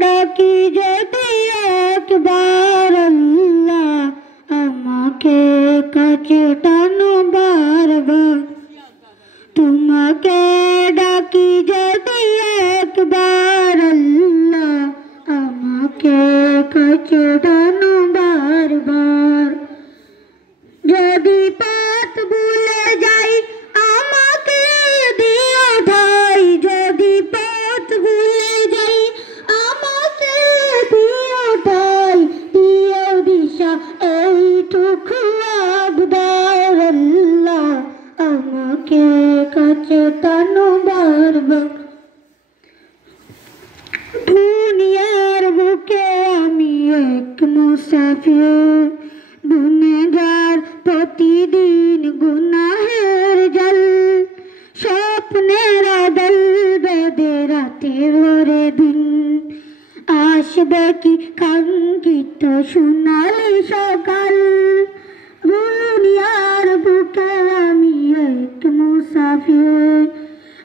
ডাকি যদি একবার আল্লাহ আমাকে কাছে টানো বারবার তোমাকে ডাকি যদি একবার আল্লাহ আমাকে কাছে টানো বারবার যদি পথ ভুলে যাই আমাকে দিও ঠাই যদি পথ ভুলে যাই আমাকে দিও ঠাই দিও দিশা এইটুকু আবদার আল্লাহ আমাকে কাছে টানো বারবার দুনিয়ার বুকে আমি এক মুসাফির গুনাহগার প্রতিদিন গুনাহের জল স্বপ্নের আদল বেঁধে রাতে ভরে দিন আসবে কি কাঙ্ক্ষিত সোনালি সকাল দুনিয়ার বুকে আমি এক মুসাফির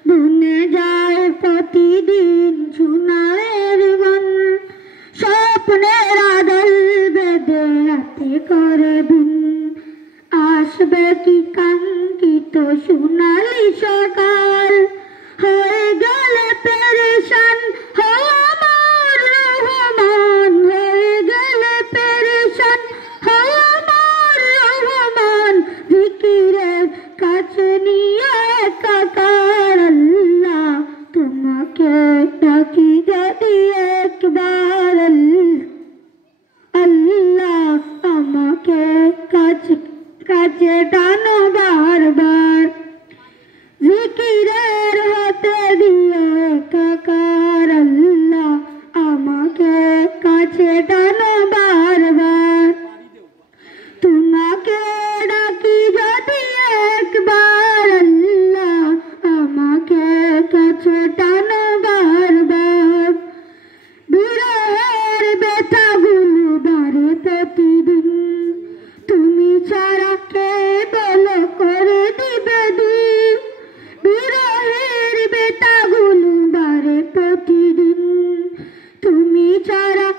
গুনাহগার প্রতিদিন সোনার গান স্বপ্নের আদল বেঁধে রাতে করে দিন আসবে কি কাঙ্ক্ষিত সোনালি সকাল হয়ে গেলে পেরেশান আমার রহমান হয়ে গেলে পেরেশান আমার রহমান জিকিরের কাছে নিয়ে একাকার আল্লাহ তোমাকে ডাকি যদি একবার আল্লাহ আমাকে কাছে কাছে টানো বারবার জিকিরের হাতে দিয়ে একাকার আল্লাহ আমাকে কাছে টানো বারবার তোমাকে ডাকি যদি একবার আল্লাহ আমাকে কাছে টানো বারবার বিরহের ব্যথাগুলো বাড়ে প্রতিদিন তুমি ছাড়া কে বলো করে দিবে দিন বিরহের ব্যথাগুলো বাড়ে প্রতিদিন তুমি ছাড়া